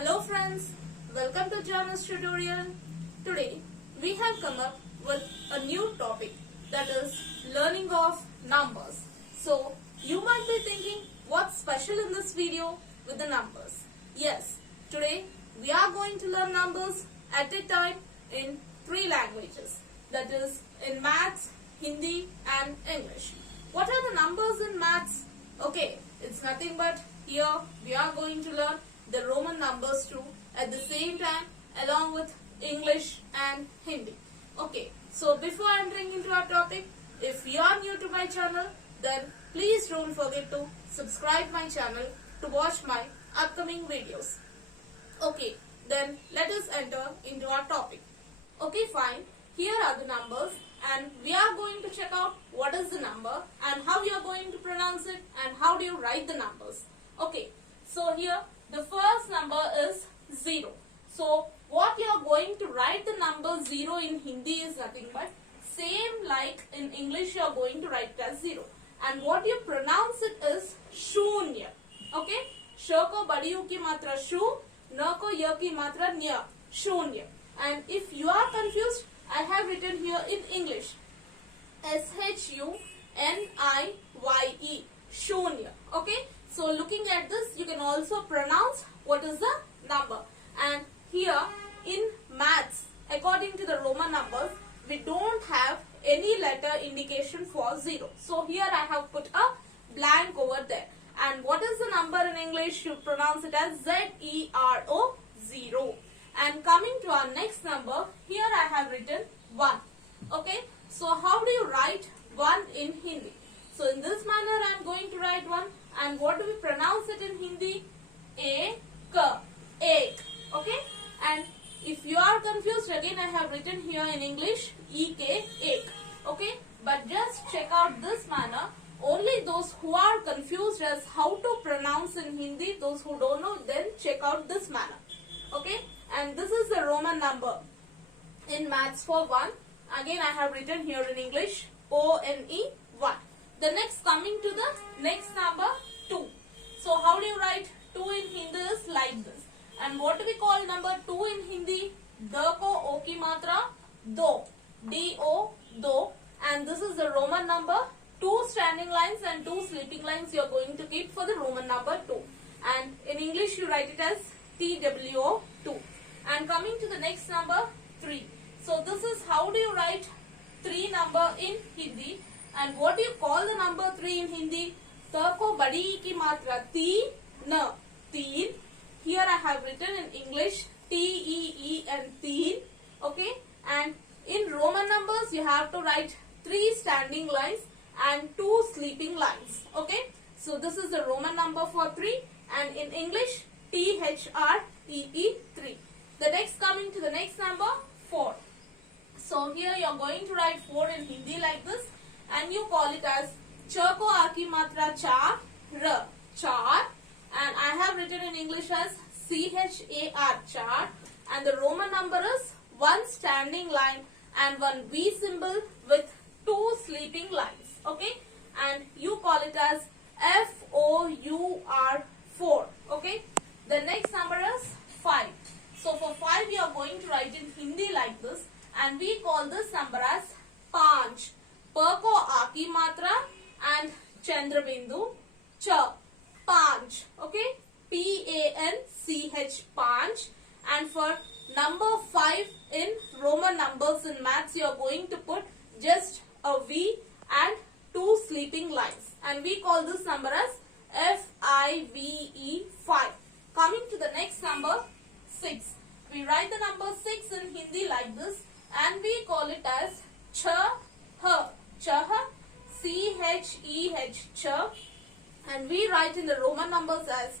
Hello friends, welcome to Jana's tutorial. Today we have come up with a new topic, that is learning of numbers. So you might be thinking, what's special in this video with the numbers? Yes, today we are going to learn numbers at a time in 3 languages, that is in maths, Hindi and English. What are the numbers in maths? Okay, it's nothing but here we are going to learn the Roman numbers too at the same time along with English and Hindi. Okay, so before entering into our topic, if you are new to my channel, then please don't forget to subscribe my channel to watch my upcoming videos. Okay, then let us enter into our topic. Okay, fine. Here are the numbers and we are going to check out what is the number and how you are going to pronounce it and how do you write the numbers. Okay, so here the first number is 0. So what you are going to write the number 0 in Hindi is nothing but same like in English you are going to write it as 0. And what you pronounce it is shunya. Okay, sh ko badi u ki matra shu, na ko ya ki matra nya, shunya. And if you are confused, I have written here in English S-H-U-N-I-Y-E, shunya. Okay, so looking at this, you can also pronounce what is the number. And here in maths, according to the Roman numbers, we don't have any letter indication for 0. So here I have put a blank over there. And what is the number in English? You pronounce it as Z-E-R-O, 0. And coming to our next number, here I have written 1. Okay, so how do you write 1 in Hindi? So in this manner I am going to write 1. And what do we pronounce it in Hindi? Ek, okay. And if you are confused, again I have written here in English ek, okay. But just check out this manner. Only those who are confused as how to pronounce in Hindi, those who don't know, then check out this manner. Okay, and this is the Roman number in maths for 1. Again I have written here in English O-N-E, 1. The next, coming to the next number, 2. So how do you write 2 in Hindi is like this. And what do we call number 2 in Hindi? Da ko o ki matra do, D-O, do. And this is the Roman number. 2 standing lines and 2 sleeping lines you are going to keep for the Roman number 2. And in English you write it as TWO, 2. And coming to the next number, 3. So this is how do you write 3 number in Hindi. And what do you call the number 3 in Hindi? Ta ko badi ki matra teen, teen. Here I have written in English T-E-E-N, teen. Okay. And in Roman numbers you have to write 3 standing lines and 2 sleeping lines. Okay. So this is the Roman number for 3. And in English T-H-R-E-E, 3. The next, coming to the next number, 4. So here you are going to write 4 in Hindi like this. And you call it as cha ko aki matra char, r, char. And I have written in English as C-H-A-R, char. And the Roman number is 1 standing line and 1 V symbol with 2 sleeping lines. Okay. And you call it as F-O-U-R, 4. Okay. The next number is 5. So for 5 we are going to write in Hindi like this. And we call this number as Panch. Pa ko aki matra and Chandrabindu, cha, Panch. Okay. P-A-N-C-H, Panch. And for number 5 in Roman numbers in maths, you are going to put just a V and 2 sleeping lines. And we call this number as F-I-V-E, 5. Coming to the next number, 6. We write the number 6 in Hindi like this. And we call it as cha, chah, C-H-E-H, cha. And we write in the Roman numbers as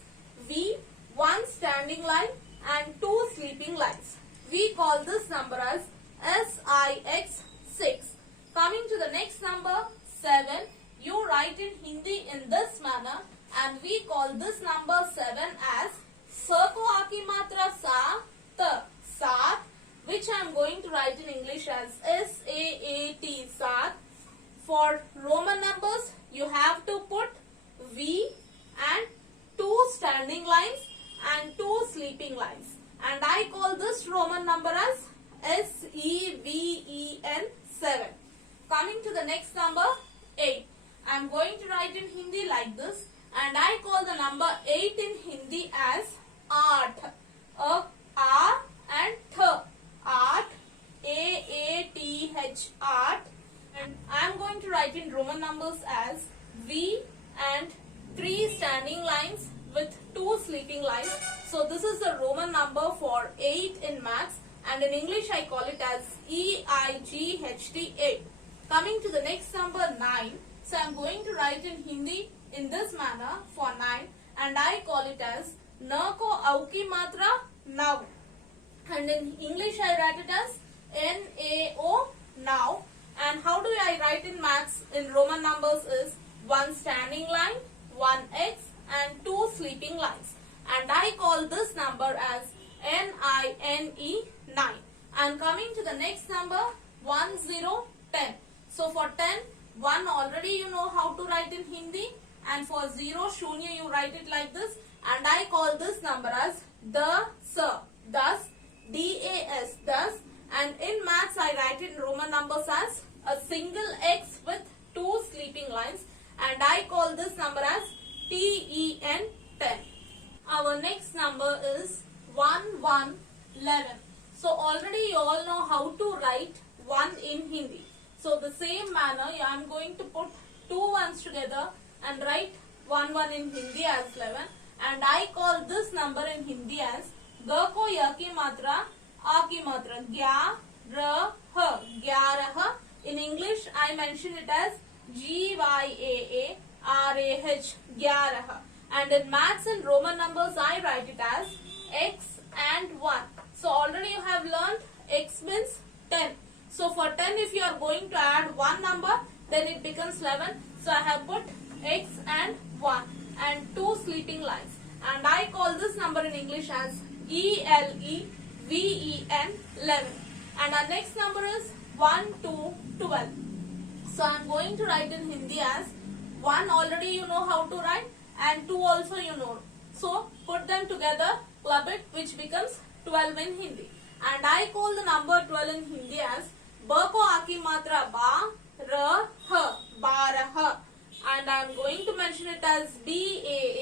V, 1 standing line and 2 sleeping lines. We call this number as S-I-X, 6. Coming to the next number, 7. You write in Hindi in this manner. And we call this number 7 as Sa ko aki matra sa, ta, saat. Which I am going to write in English as S-A-A-T, saat. For Roman numbers, you have to put V and 2 standing lines and 2 sleeping lines. And I call this Roman number as SEVEN 7. Coming to the next number 8. I am going to write in Hindi like this, and I call the number 8 in Hindi as Aath. R and Th. Aath. AATH. Aath. And I am going to write in Roman numbers as V and 3 standing lines with 2 sleeping lines. So this is the Roman number for 8 in maths, and in English I call it as EIGHT 8. Coming to the next number 9. So I am going to write in Hindi in this manner for 9, and I call it as N ko au ki matra now. And in English I write it as NAO now. And how do I write in maths in Roman numbers is 1 standing line, 1 X and 2 sleeping lines. And I call this number as NINE 9. And coming to the next number 10, 10. So for 10, 1 already you know how to write in Hindi, and for 0, shunya, you write it like this, and I call this number as the sir, thus, DAS, thus, and in maths I write in Roman numbers as a single X with 2 sleeping lines, and I call this number as TEN 10. Our next number is 11. So already you all know how to write 1 in Hindi. So the same manner I am going to put 2 ones together and write 1 in Hindi as 11, and I call this number in Hindi as G ko ya ki matra, a ki matra, gya, ra, ha, gyarah. In English I mention it as GYAARAH, gyarah. And in maths and Roman numbers I write it as X and 1. So already you have learned X means 10. So for 10, if you are going to add 1 number, then it becomes 11. So I have put X and 1 and 2 sleeping lines. And I call this number in English as ELEVEN 11. And our next number is 1 to 12. So I am going to write in Hindi as 1 already you know how to write, and 2 also you know. So put them together, club it, which becomes 12 in Hindi. And I call the number 12 in Hindi as Ba ko aki matra ba, ra, ha, barah. And I am going to mention it as BAARAH,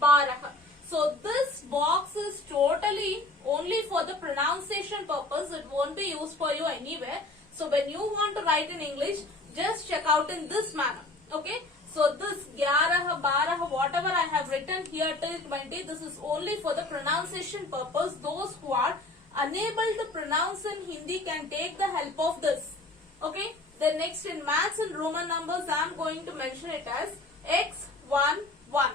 barah. So this box is totally only for the pronunciation purpose. It won't be used for you anywhere. So when you want to write in English, just check out in this manner. Okay. So this 11, 12, whatever I have written here till 20, this is only for the pronunciation purpose. Those who are unable to pronounce in Hindi can take the help of this. Okay. Then next in maths and Roman numbers, I am going to mention it as X11,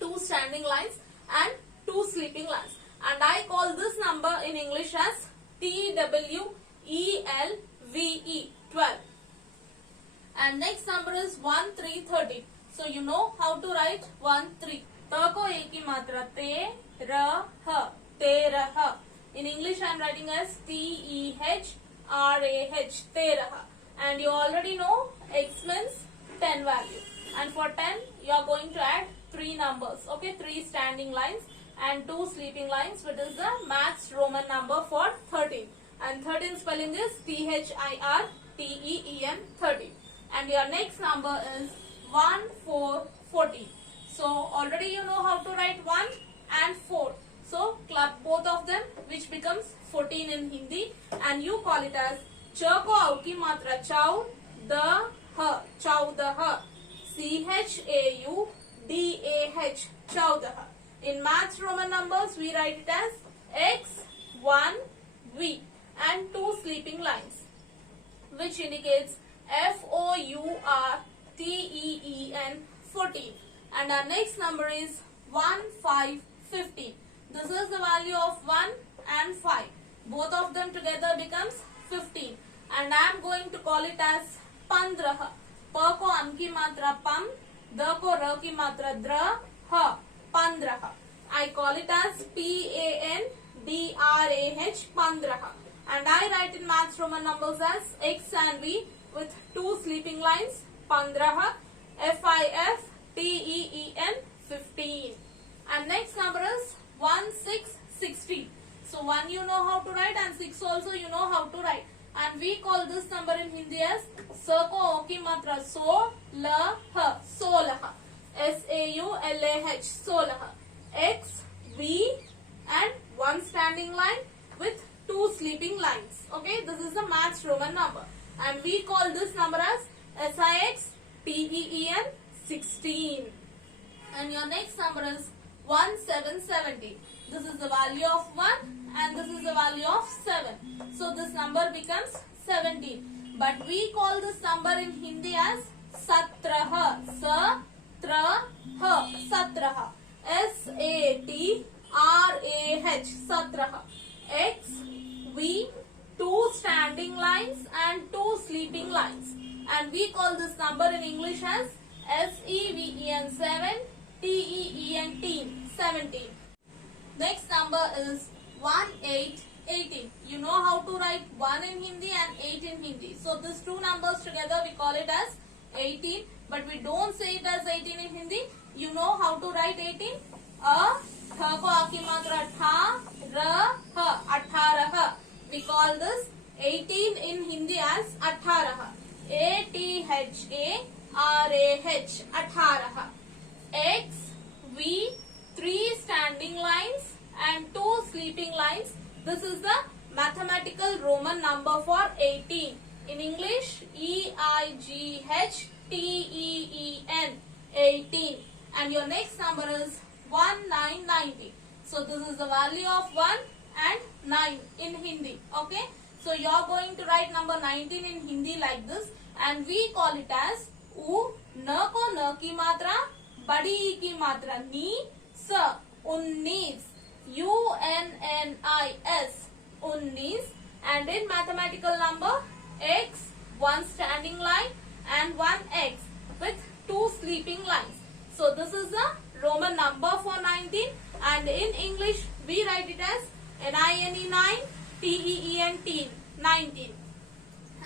2 standing lines and 2 sleeping lines. And I call this number in English as TWELVE, 12. And next number is 1, 3, 13. So you know how to write 1, 3. Ta ko ek hi matra, te, ra, ha, terah. In English I am writing as TEHRAH, terah. And you already know X means 10 value. And for 10 you are going to add 3 numbers. Okay, 3 standing lines and 2 sleeping lines, which is the maths Roman number for 13. And 13 spelling is THIRTEEN 13. And your next number is 1, 4, 14. So already you know how to write 1 and 4. So club both of them, which becomes 14 in Hindi, and you call it as Cha ko au ki matra chau, the ha, chaudah, CHAUDAH, chaudah. In maths Roman numbers we write it as X1 V and 2 sleeping lines, which indicates FOURTEEN 14. And our next number is 1, 5, 15. This is the value of 1 and 5. Both of them together becomes 15. And I am going to call it as Pandrah. Pa ko am ki matra pam, da ko ra ki matra dra, ha, Pandrah. I call it as PANDRAH, Pandrah. And I write in maths Roman numbers as X and V with 2 sleeping lines, Pandrah, FIFTEEN 15. And next number is 1, 6, 16. So 1 you know how to write and 6 also you know how to write. And we call this number in Hindi as sa ko o ki matra so la ha, solah, SAULAH, solah. X, V and one standing line with two sleeping lines. Okay, this is the maths Roman number and we call this number as SIXTEEN 16. And your next number is 1770. This is the value of 1 and this is the value of 7. So this number becomes 17. But we call this number in Hindi as Satrah. Satrah. Satrah. SATRAH. Satrah. X, V, two standing lines and two sleeping lines. And we call this number in English as SEVEN 7, TEEN 17. Next number is 1818. You know how to write 1 in Hindi and 8 in Hindi. So these two numbers together we call it as 18. But we don't say it as 18 in Hindi. You know how to write 18? Tha ko aki matra tha, ra, ha, 18. We call this 18 in Hindi as 18. ATHARAH, 18. X, V, three standing lines and two sleeping lines. This is the mathematical Roman number for 18. In English, EIGHTEEN, 18. And your next number is 1990. So this is the value of 1 and 9 in Hindi. Okay. So you are going to write number 19 in Hindi like this. And we call it as U, na ko na ki matra, badi ki matra, ni, sa, unnis, UNNIS, unnis. And in mathematical number, X, one standing line and one X with two sleeping lines. So this is the Roman number for 19 and in English we write it as NINE 9, TEEN 19.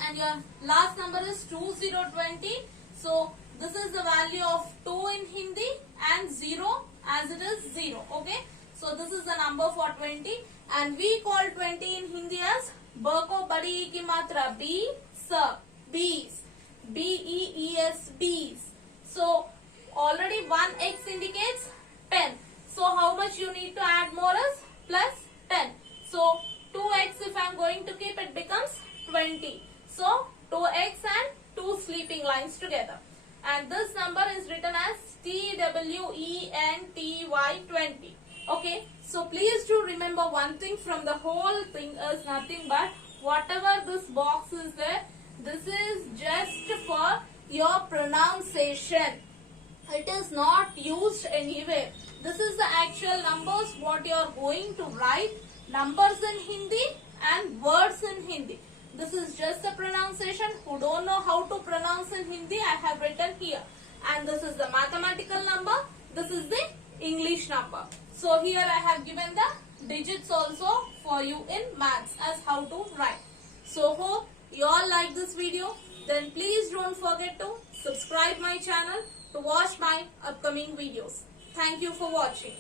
And your last number is 2020. So this is the value of 2 in Hindi and 0 as it is 0. Okay. So this is the number for 20 and we call 20 in Hindi as ba ko badi ki matra, B, sa, bees, BEES, bees. So already 1x indicates 10. So how much you need to add more is plus 10. So 2x if I am going to keep it becomes 20. So 2x and 2 sleeping lines together. And this number is written as TWENTY 20. Okay. So please do remember one thing from the whole thing is nothing but whatever this box is there, this is just for your pronunciation. It is not used anywhere. This is the actual numbers what you are going to write. Numbers in Hindi and words in Hindi. This is just the pronunciation. Who don't know how to pronounce in Hindi, I have written here. And this is the mathematical number. This is the English number. So here I have given the digits also for you in maths as how to write. So hope you all like this video. Then please don't forget to subscribe my channel to watch my upcoming videos. Thank you for watching.